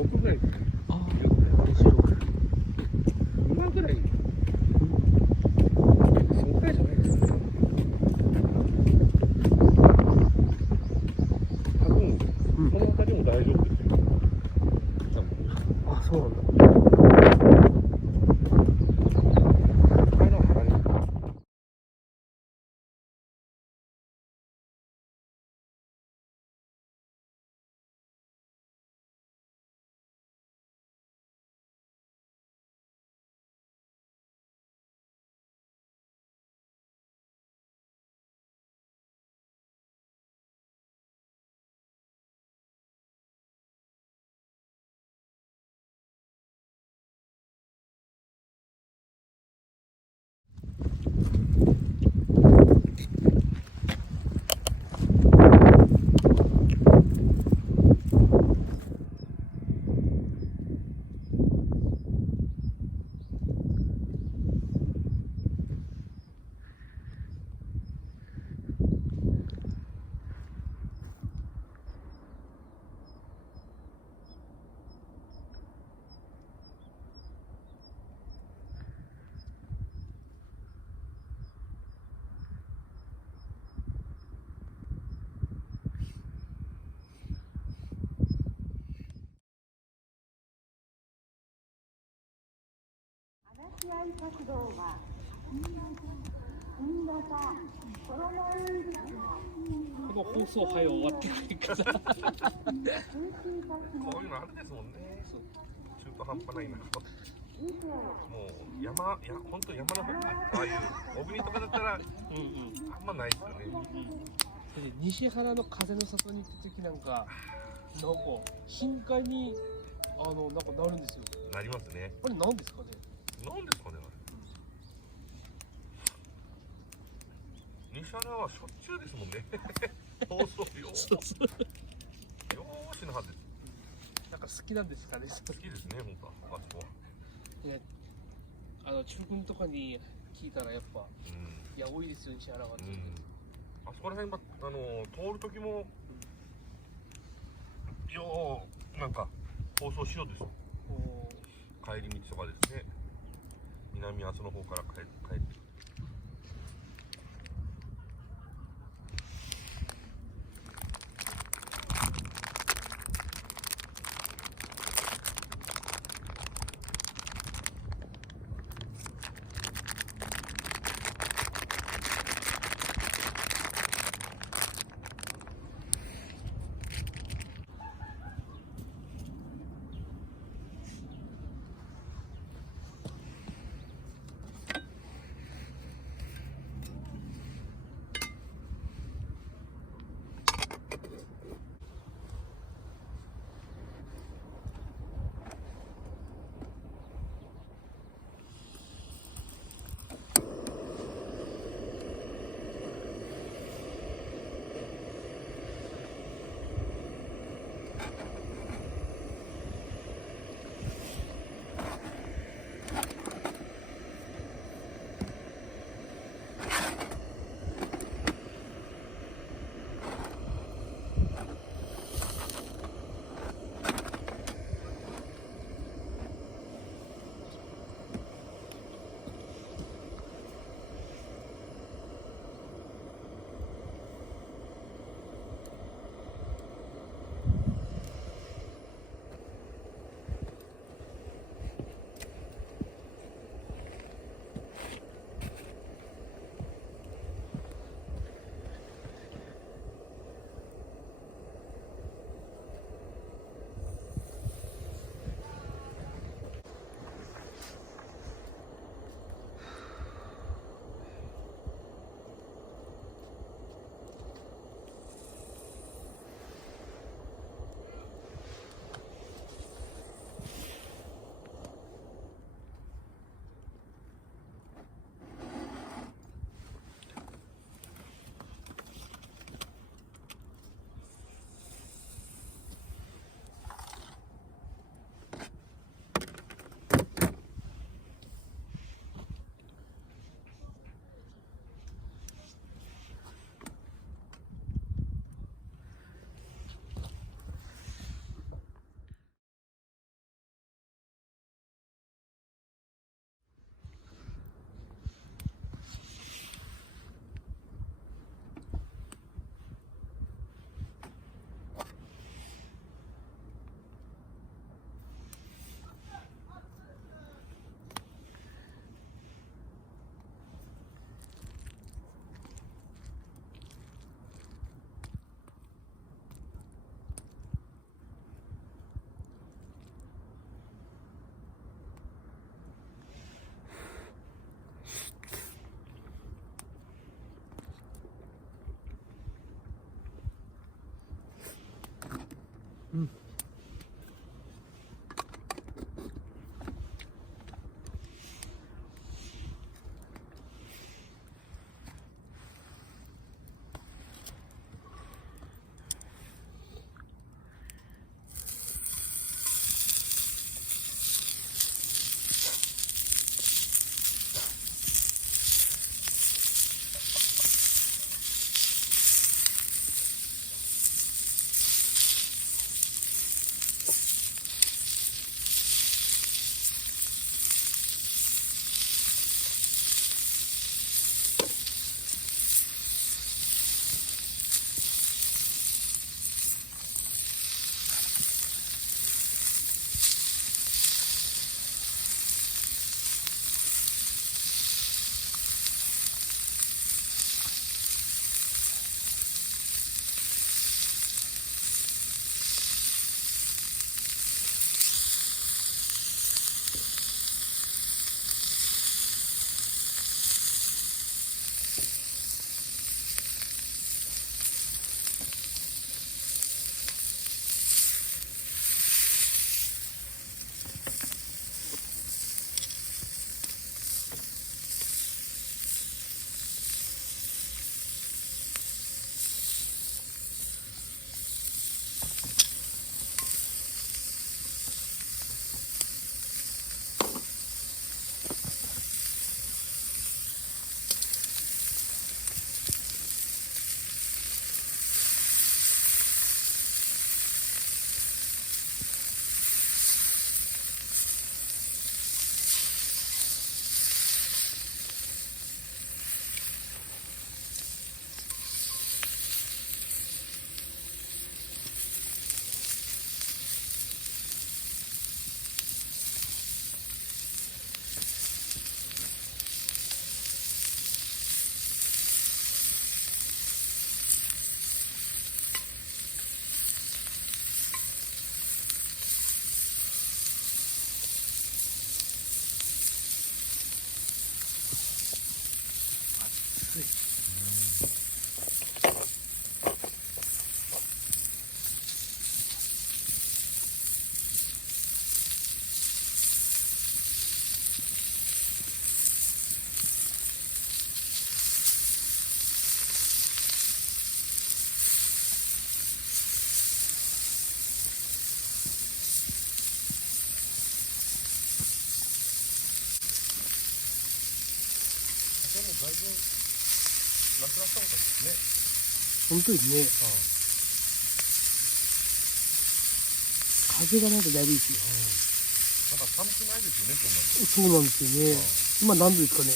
6ぐらいですね。ああ、26。今ぐらい。そんくらいじゃないですかね。多分、この辺りも大丈夫ですよ。あ、そうなんだ。前の腹に。話し合い活動は新型コロナウイルスのこの放送早終わってくるから。こういうのあるですもんね。中途半端ないな。もう本当山の方、ああいう小国とかだったら、あんまないですよね。それで西原の風の里に行った時なんか深海になんかなるんですよ。なりますね。あれなんですかね。なんですかね、あれ。西原はしょっちゅうですもんね。放送よ。そうそう。よーしのはずです。なんか好きなんですかね。好きですね、本当は。あそこは。ね、中君とかに聞いたらやっぱ、いや多いですよ西原は。あそこら辺通る時も、ようなんか放送しようですよ。帰り道とかですね。南阿蘇の方から帰ってくる。風もだいぶなくなったみたいですね。本当にね、風がないとだいぶいいですよ。なんか寒くないですよね、そんなに。そうなんですよね。今何度ですかね。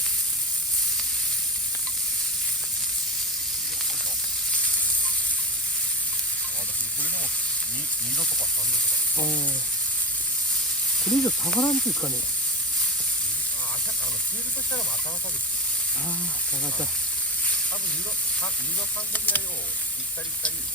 あ、だけどそれでも2度とか3度とか。これ以上下がらんですかね。あ、冷えるとしたらもう朝方ですよ。下がった。多分2度3度ぐらいを行ったり来たりです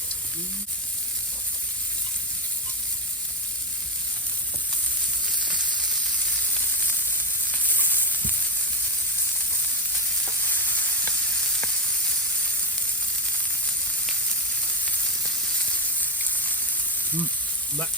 よ。うまい。